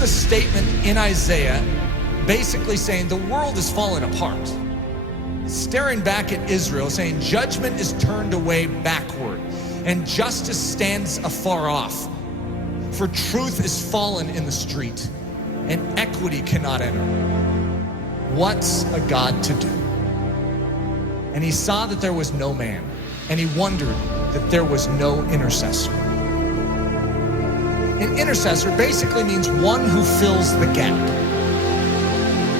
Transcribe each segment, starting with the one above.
is a statement in Isaiah basically saying the world is falling apart. Staring back at Israel, saying judgment is turned away backward and justice stands afar off. For truth is fallen in the street and equity cannot enter. What's a God to do? And he saw that there was no man, and he wondered that there was no intercessor. An intercessor basically means one who fills the gap.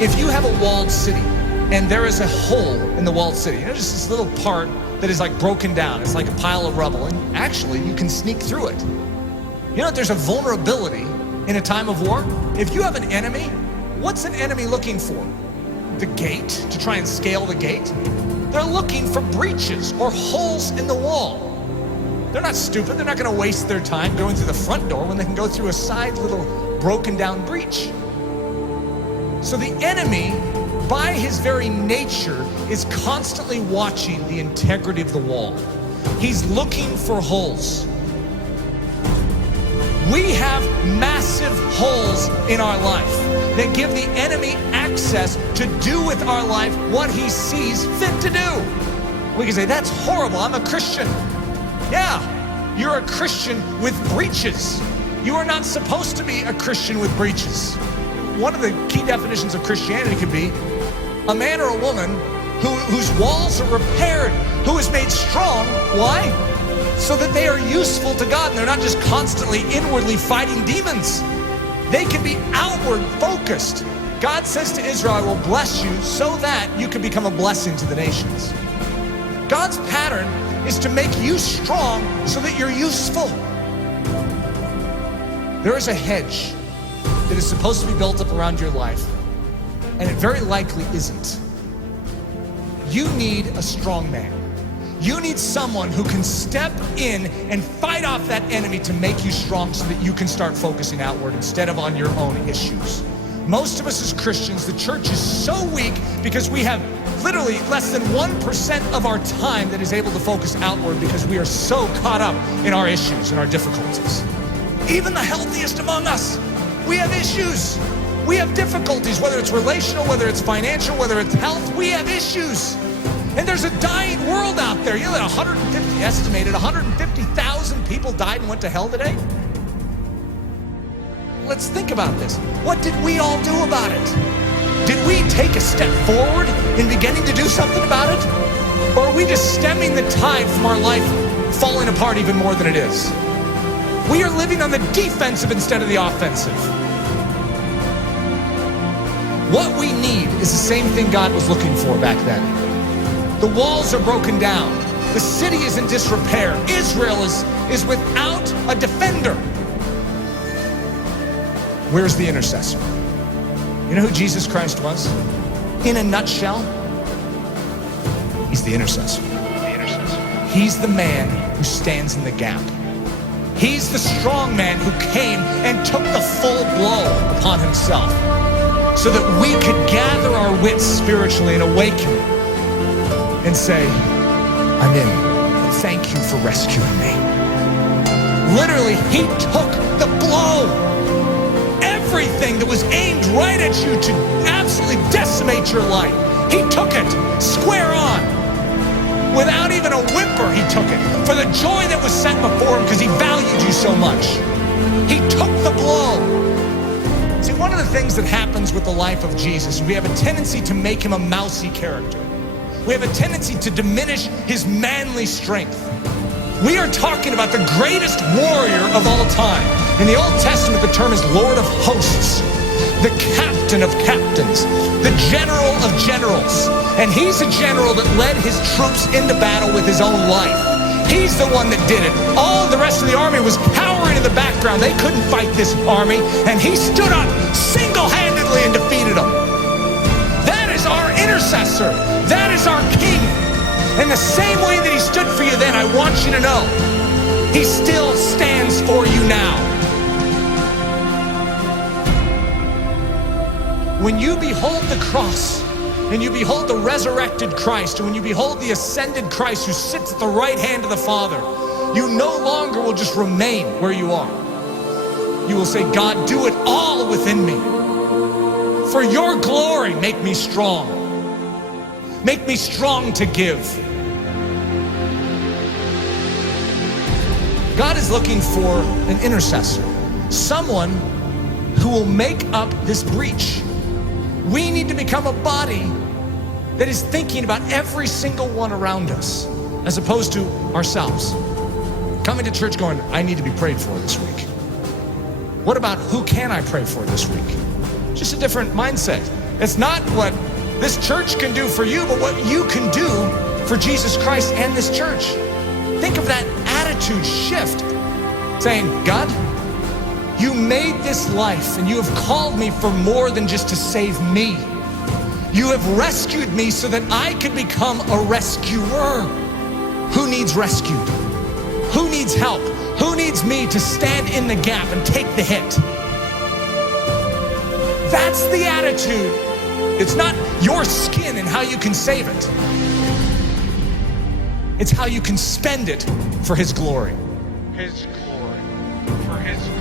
If you have a walled city and there is a hole in the walled city, just this little part that is like broken down, it's like a pile of rubble, and actually you can sneak through it. There's a vulnerability in a time of war. If you have an enemy, what's an enemy looking for? The gate, to try and scale the gate? They're looking for breaches or holes in the wall. They're not stupid. They're not going to waste their time going through the front door when they can go through a side little broken down breach. So the enemy, by his very nature, is constantly watching the integrity of the wall. He's looking for holes. We have massive holes in our life that give the enemy access to do with our life what he sees fit to do. We can say, that's horrible, I'm a Christian. Yeah, you're a Christian with breaches. You are not supposed to be a Christian with breaches. One of the key definitions of Christianity could be a man or a woman whose walls are repaired, who is made strong. Why? So that they are useful to God and they're not just constantly inwardly fighting demons. They can be outward focused. God says to Israel, I will bless you so that you can become a blessing to the nations. God's pattern is to make you strong so that you're useful. There is a hedge that is supposed to be built up around your life, and it very likely isn't. You need a strong man. You need someone who can step in and fight off that enemy to make you strong so that you can start focusing outward instead of on your own issues. Most of us as Christians, the church is so weak because we have literally less than 1% of our time that is able to focus outward because we are so caught up in our issues and our difficulties. Even the healthiest among us, we have issues. We have difficulties, whether it's relational, whether it's financial, whether it's health, we have issues. And there's a dying world out there. That estimated 150,000 people died and went to hell today? Let's think about this. What did we all do about it? Did we take a step forward in beginning to do something about it? Or are we just stemming the tide from our life falling apart even more than it is? We are living on the defensive instead of the offensive. What we need is the same thing God was looking for back then. The walls are broken down. The city is in disrepair. Israel is without a defender. Where's the intercessor? You know who Jesus Christ was? In a nutshell, he's the intercessor. He's the man who stands in the gap. He's the strong man who came and took the full blow upon himself so that we could gather our wits spiritually and awaken and say, I'm in. Thank you for rescuing me. Literally, he took the blow. Everything that was aimed right at you to absolutely decimate your life, he took it square on. Without even a whimper, he took it for the joy that was set before him because he valued you so much. He took the blow. See, one of the things that happens with the life of Jesus, we have a tendency to make him a mousy character. We have a tendency to diminish his manly strength. We are talking about the greatest warrior of all time. In the Old Testament, the term is Lord of Hosts, the captain of captains, the general of generals. And he's a general that led his troops into battle with his own life. He's the one that did it. All the rest of the army was cowering in the background. They couldn't fight this army, and he stood up single-handedly and defeated them. That is our intercessor. That is our king. And the same way that he stood for you then, I want you to know, he still stands for you now. When you behold the cross, and you behold the resurrected Christ, and when you behold the ascended Christ who sits at the right hand of the Father, you no longer will just remain where you are. you will say, God, do it all within me. For your glory, make me strong. Make me strong to give. God is looking for an intercessor, someone who will make up this breach. We need to become a body that is thinking about every single one around us, as opposed to ourselves. Coming to church going, I need to be prayed for this week. What about who can I pray for this week? Just a different mindset. It's not what this church can do for you, but what you can do for Jesus Christ and this church. Think of that attitude shift, saying, God, you made this life and you have called me for more than just to save me. You have rescued me so that I can become a rescuer. Who needs rescued? Who needs help? Who needs me to stand in the gap and take the hit? That's the attitude. It's not your skin and how you can save it. It's how you can spend it for His glory. His glory. For His glory.